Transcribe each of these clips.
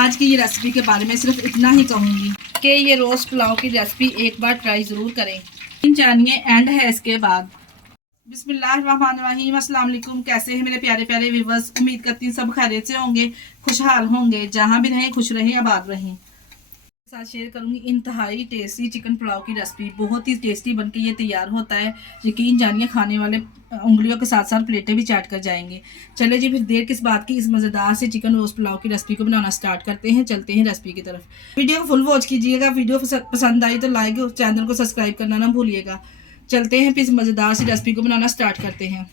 आज की ये रेसिपी के बारे में सिर्फ इतना ही कहूँगी कि ये रोस्ट पुलाव की रेसिपी एक बार ट्राई ज़रूर करें। जानिए एंड है इसके बाद। बिस्मिल्लाहिर्रहमानिर्रहीम, अस्सलाम वालेकुम। कैसे हैं मेरे प्यारे प्यारे व्यूअर्स? उम्मीद करती हूँ सब खैरियत से होंगे, खुशहाल होंगे, जहाँ भी रहें खुश रहें, आबाद रहें। साथ शेयर करूंगी इंतहाई टेस्टी चिकन पुलाव की रेसिपी। बहुत ही टेस्टी बनके ये तैयार होता है, यकीन जानिए खाने वाले उंगलियों के साथ साथ प्लेटें भी चाट कर जाएंगे। चले जी फिर देर किस बात की, इस मज़ेदार से चिकन रोस्ट पुलाव की रेसिपी को बनाना स्टार्ट करते हैं। चलते हैं रेसिपी की तरफ। वीडियो को फुल वॉच कीजिएगा। वीडियो पसंद आई तो लाइक और चैनल को सब्सक्राइब करना ना भूलिएगा। चलते हैं फिर इस मज़ेदार सी रेसिपी को बनाना स्टार्ट करते हैं।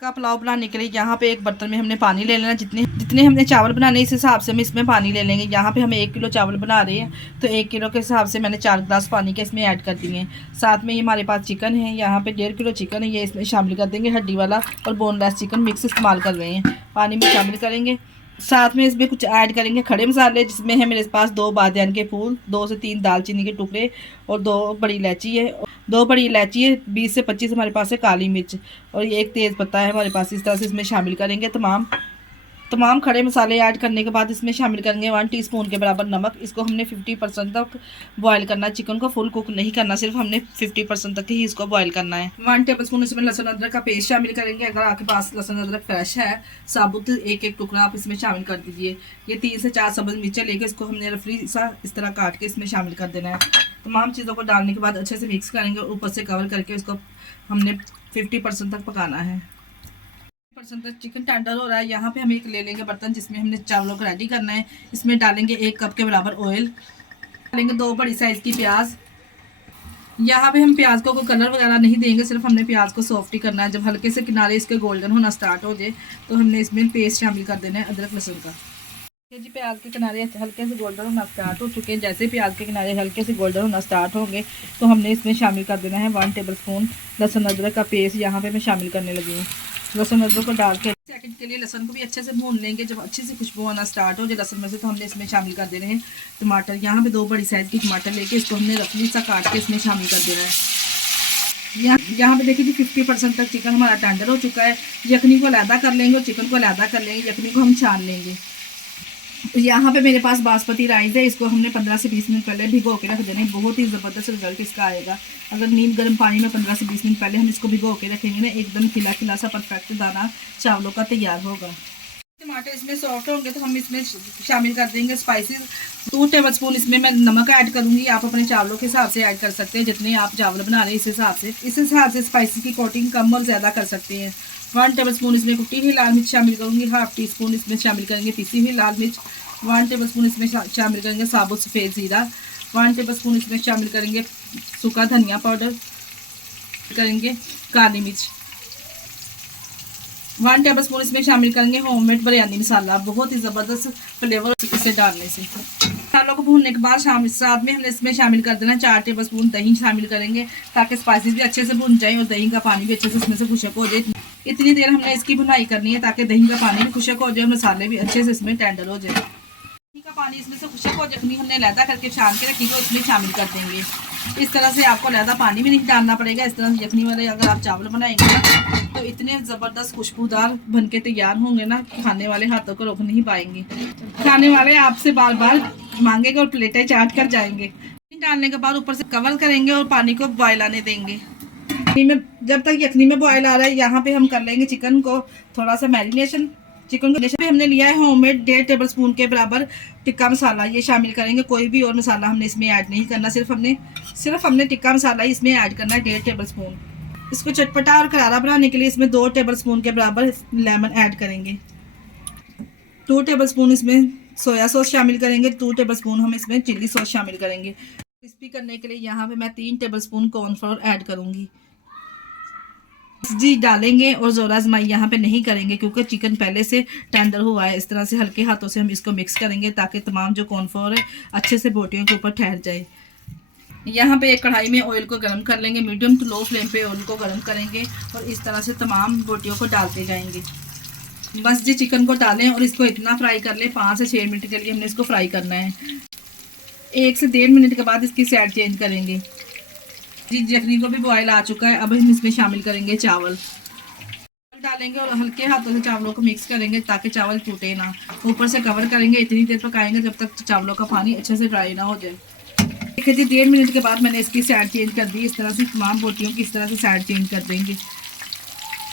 का पुलाव बनाने के लिए यहाँ पे एक बर्तन में हमने पानी ले लेना। जितने हमने चावल बनाने इस हिसाब से हम इसमें पानी ले लेंगे। यहाँ पे हमें 1 किलो चावल बना रहे हैं तो 1 किलो के हिसाब से मैंने 4 गिलास पानी के इसमें ऐड कर दिए हैं। साथ में ये हमारे पास चिकन है, यहाँ पे 1.5 किलो चिकन है, ये इसमें शामिल कर देंगे। हड्डी वाला और बोनलेस चिकन मिक्स इस्तेमाल कर रहे हैं, पानी में शामिल करेंगे। साथ में इसमें कुछ ऐड करेंगे खड़े मसाले, जिसमें है मेरे पास 2 बादियान के फूल, 2 से 3 दालचीनी के टुकड़े और 2 बड़ी इलायची है। 2 बड़ी इलायची है, 20 से 25 हमारे पास है काली मिर्च और ये 1 तेज़ पत्ता है हमारे पास। इस तरह से इसमें शामिल करेंगे। तमाम खड़े मसाले ऐड करने के बाद इसमें शामिल करेंगे 1 टीस्पून के बराबर नमक। इसको हमने 50% तक बॉयल करना है। चिकन को फुल कुक नहीं करना, सिर्फ हमने 50% तक ही इसको बॉयल करना है। 1 टेबलस्पून इसमें लहसुन अदरक का पेस्ट शामिल करेंगे। अगर आपके पास लहसुन अदरक फ्रेश है साबुत, एक टुकड़ा आप इसमें शामिल कर दीजिए। ये 3 से 4 सब्ज़ मिर्चें लेके इसको हमने रफली सा इस तरह काट के इसमें शामिल कर देना है। तमाम चीज़ों को डालने के बाद अच्छे से मिक्स करेंगे और ऊपर से कवर करके इसको हमने 50% तक पकाना है। % तक चिकन टेंडर हो रहा है। यहाँ पे हम एक ले लेंगे बर्तन जिसमें हमने चावलों को रेडी करना है। इसमें डालेंगे 1 कप के बराबर ऑयल, डालेंगे 2 बड़ी साइज़ की प्याज। यहाँ पे हम प्याज को कोई कलर वगैरह नहीं देंगे, सिर्फ हमने प्याज को सॉफ्ट ही करना है। जब हल्के से किनारे इसके गोल्डन होना स्टार्ट हो जाए तो हमने इसमें पेस्ट शामिल कर देना है अदरक लहसुन का। जी प्याज के किनारे हल्के से गोल्डन होना स्टार्ट हो चुके हैं। जैसे प्याज के किनारे हल्के से गोल्डन होना स्टार्ट होंगे तो हमने इसमें शामिल कर देना है 1 टेबलस्पून लहसुन अदरक का पेस्ट। यहाँ पे मैं शामिल करने लगी हूँ। लहसुन अदरक को डाल के सेकंड के लिए लहसुन को भी अच्छे से भून लेंगे। जब अच्छी सी खुशबू आना स्टार्ट हो जाए लहसुन में से तो हमने इसमें शामिल कर देने हैं टमाटर। यहाँ पे 2 बड़ी साइज़ की टमाटर लेके इसको हमने रफली सा काट के इसमें शामिल कर देना है। यहाँ पे देखिए जी 50% तक चिकन हमारा टेंडर हो चुका है। यखनी को अलहदा कर लेंगे और चिकन को अलहदा कर लेंगे। यखनी को हम छान लेंगे। यहाँ पे मेरे पास बासमती राइस है, इसको हमने 15 से 20 मिनट पहले भिगो के रख देना है। बहुत ही ज़बरदस्त रिजल्ट इसका आएगा अगर नीम गर्म पानी में 15 से 20 मिनट पहले हम इसको भिगो के रखेंगे ना, एकदम खिला खिला सा परफेक्ट दाना चावलों का तैयार होगा। टमाटर इसमें सॉफ्ट होंगे तो हम इसमें शामिल कर देंगे स्पाइसेस। 2 टेबलस्पून इसमें मैं नमक ऐड करूँगी। आप अपने चावलों के हिसाब से ऐड कर सकते हैं, जितने आप चावल बना रहे हैं इस हिसाब से स्पाइसेस की कोटिंग कम और ज़्यादा कर सकते हैं। 1 टेबलस्पून इसमें कुटी हुई लाल मिर्च शामिल करूँगी। 1/2 टीस्पून इसमें शामिल करेंगे पिसी हुई लाल मिर्च। 1 टेबलस्पून इसमें शामिल करेंगे साबुत सफ़ेद ज़ीरा। 1 टेबलस्पून इसमें शामिल करेंगे सूखा धनिया पाउडर, करेंगे काली मिर्च। 1 टेबलस्पून इसमें शामिल करेंगे होममेड बिरयानी मसाला। बहुत ही ज़बरदस्त फ्लेवर इसे डालने से। मसालों को भूनने के बाद साथ में हमने इसमें शामिल कर देना 4 टेबलस्पून दही शामिल करेंगे ताकि स्पाइसेस भी अच्छे से भुन जाए और दही का पानी भी अच्छे से इसमें से खुशक हो जाए। इतनी देर हमने इसकी भुनाई करनी है ताकि दही का पानी भी खुशक हो जाए और मसाले भी अच्छे से इसमें टेंडर हो जाए। दही का पानी इसमें से खुशक हो जखनी हमने लहदा करके छान के रखी को इसमें शामिल कर देंगे। इस तरह से आपको लहदा पानी भी नहीं डालना पड़ेगा। इस तरह से यखनी वाले अगर आप चावल बनाएंगे ना तो इतने ज़बरदस्त खुशबूदार बन के तैयार होंगे ना, खाने वाले हाथों को रोक नहीं पाएंगे। खाने वाले आपसे बार बार मांगेंगे और प्लेटें चाट कर जाएंगे। डालने के बाद ऊपर से कवर करेंगे और पानी को बॉयल आने देंगे। में जब तक यखनी में बॉयल आ रहा है यहाँ पे हम कर लेंगे चिकन को थोड़ा सा मैरिनेशन। चिकन को हमने लिया है होममेड 1.5 टेबलस्पून के बराबर टिक्का मसाला, ये शामिल करेंगे। कोई भी और मसाला हमने इसमें ऐड नहीं करना, सिर्फ हमने टिक्का मसाला ही इसमें ऐड करना है 1.5 टेबलस्पून। इसको चटपटा और करारा बनाने के लिए इसमें 2 टेबलस्पून के बराबर लेमन ऐड करेंगे। 2 टेबलस्पून इसमें सोया सॉस शामिल करेंगे। 2 टेबलस्पून हम इसमें चिल्ली सॉस शामिल करेंगे। क्रिस्पी करने के लिए यहाँ पे मैं 3 टेबलस्पून कॉर्नफ्लोर ऐड करूँगी जी डालेंगे और ज़ोर आजमाई यहाँ पे नहीं करेंगे क्योंकि चिकन पहले से टेंडर हुआ है। इस तरह से हल्के हाथों से हम इसको मिक्स करेंगे ताकि तमाम जो कॉर्नफ्लोर है अच्छे से बोटियों के ऊपर ठहर जाए। यहाँ पे एक कढ़ाई में ऑयल को गर्म कर लेंगे। मीडियम टू लो फ्लेम पे ऑयल को गर्म करेंगे और इस तरह से तमाम बोटियों को डालते जाएंगे। बस जी चिकन को डालें और इसको इतना फ्राई कर लें 5 से 6 मिनट के लिए हमने इसको फ्राई करना है। 1 से 1.5 मिनट के बाद इसकी साइड चेंज करेंगे। जी यखनी को भी बॉयल आ चुका है। अब हम इसमें शामिल करेंगे चावल। डालेंगे और हल्के हाथों से चावलों को मिक्स करेंगे ताकि चावल टूटे ना। ऊपर से कवर करेंगे, इतनी देर पकाएंगे जब तक चावलों का पानी अच्छे से ड्राई ना हो जाए। देखिए जी 1.5 मिनट के बाद मैंने इसकी साइड चेंज कर दी। इस तरह से तमाम बोटियों की इस तरह से साइड चेंज कर देंगे।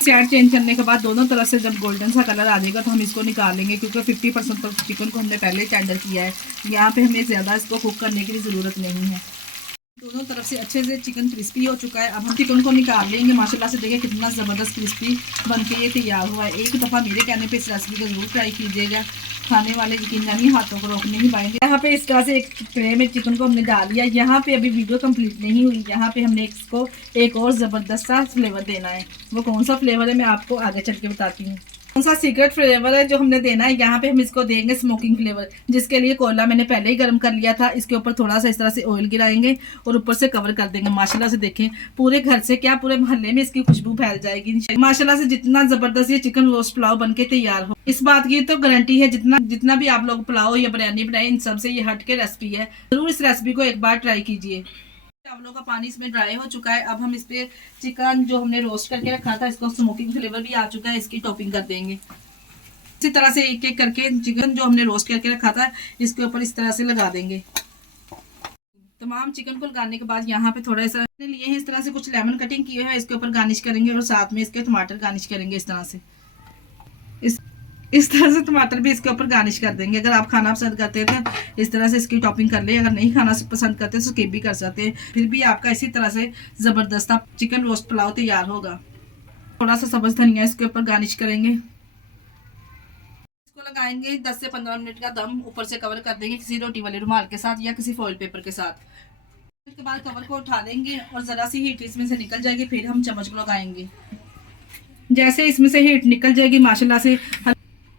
साइड चेंज करने के बाद दोनों तरफ से जब गोल्डन सा कलर आ जाएगा तो हम इसको निकालेंगे, क्योंकि 50% तो चिकन को हमने पहले ही टेंडर किया है। यहाँ पे हमें ज़्यादा इसको कुक करने की ज़रूरत नहीं है। दोनों तरफ से अच्छे से चिकन क्रिस्पी हो चुका है। अब हम चिकन को निकाल लेंगे। माशाल्लाह से देखिए कितना ज़बरदस्त क्रिस्पी बन के ये तैयार हुआ है। एक दफ़ा मेरे कहने पे इस रेसिपी को ज़रूर ट्राई कीजिएगा, खाने वाले यकीन जानिए हाथों को रोकने ही पाएंगे। यहाँ पे इस तरह से एक ट्रे में चिकन को हमने डाल लिया। यहाँ पे अभी वीडियो कंप्लीट नहीं हुई, यहाँ पे हमने इसको एक और ज़बरदस्त सा फ्लेवर देना है। वो कौन सा फ्लेवर है मैं आपको आगे चल के बताती हूँ। कौन सा सीक्रेट फ्लेवर है जो हमने देना है। यहाँ पे हम इसको देंगे स्मोकिंग फ्लेवर, जिसके लिए कोयला मैंने पहले ही गर्म कर लिया था। इसके ऊपर थोड़ा सा इस तरह से ऑयल गिराएंगे और ऊपर से कवर कर देंगे। माशाल्लाह से देखें पूरे घर से क्या पूरे मोहल्ले में इसकी खुशबू फैल जाएगी माशाल्लाह से। जितना जबरदस्त ये चिकन रोस्ट पुलाव बन के तैयार हो, इस बात की तो गारंटी है जितना भी आप लोग पुलाव या बिरयानी बनाए इन सब से ये हट के रेसिपी है। जरूर इस रेसिपी को एक बार ट्राई कीजिए। चावलों का पानी इसमें ड्राई हो चुका है। अब हम इस पे चिकन जो हमने रोस्ट करके रखा था, इसको स्मोकिंग फ्लेवर भी आ चुका है, इसकी टॉपिंग कर देंगे। इसी तरह से एक एक करके चिकन जो हमने रोस्ट करके रखा था इसके ऊपर इस तरह से लगा देंगे। तमाम चिकन को लगाने के बाद यहाँ पे थोड़ा सा लिए हैं इस तरह से कुछ लेमन कटिंग किए हुए इसके ऊपर गार्निश करेंगे और साथ में इसके टमाटर गार्निश करेंगे। इस तरह से इस तरह से टमाटर भी इसके ऊपर गार्निश कर देंगे। अगर आप खाना पसंद करते हैं तो इस तरह से इसकी टॉपिंग कर ले, अगर नहीं खाना पसंद करते तो स्किप भी कर सकते हैं। फिर भी आपका इसी तरह से ज़बरदस्त चिकन रोस्ट पुलाव तैयार होगा। थोड़ा सा सब्ज़ धनिया इसके ऊपर गार्निश करेंगे। इसको लगाएंगे 10 से 15 मिनट का दम, ऊपर से कवर कर देंगे किसी रोटी वाले रुमाल के साथ या किसी फॉइल पेपर के साथ। इसके बाद कवर को उठा लेंगे और ज़रा सी हीट इसमें से निकल जाएगी, फिर हम चम्मच को लगाएंगे। जैसे इसमें से हीट निकल जाएगी माशाल्लाह से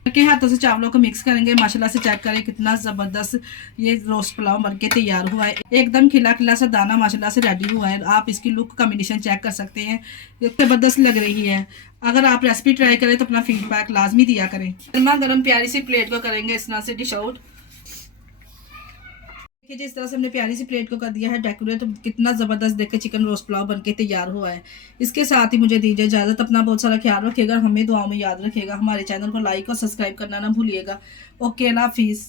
के हाथों से चावलों को मिक्स करेंगे। माशाल्लाह से चेक करें कितना ज़बरदस्त ये रोस्ट पुलाव बनके तैयार हुआ है। एकदम खिला खिला सा दाना माशाल्लाह से रेडी हुआ है। आप इसकी लुक कॉम्बिनेशन चेक कर सकते हैं, ज़बरदस्त लग रही है। अगर आप रेसिपी ट्राई करें तो अपना फीडबैक लाजमी दिया करें। गर्मा गर्म प्यारी सी प्लेट को करेंगे इस तरह से डिश आउट। देखिए जिस तरह से हमने प्यारी सी प्लेट को कर दिया है डेकोरेट, तो कितना ज़बरदस्त देखे चिकन रोस्ट पुलाव बनके तैयार हुआ है। इसके साथ ही मुझे दीजिए इजाज़त। अपना बहुत सारा ख्याल रखिएगा, हमें दुआओं में याद रखिएगा। हमारे चैनल को लाइक और सब्सक्राइब करना ना भूलिएगा। ओके, अल्लाह हाफिज़।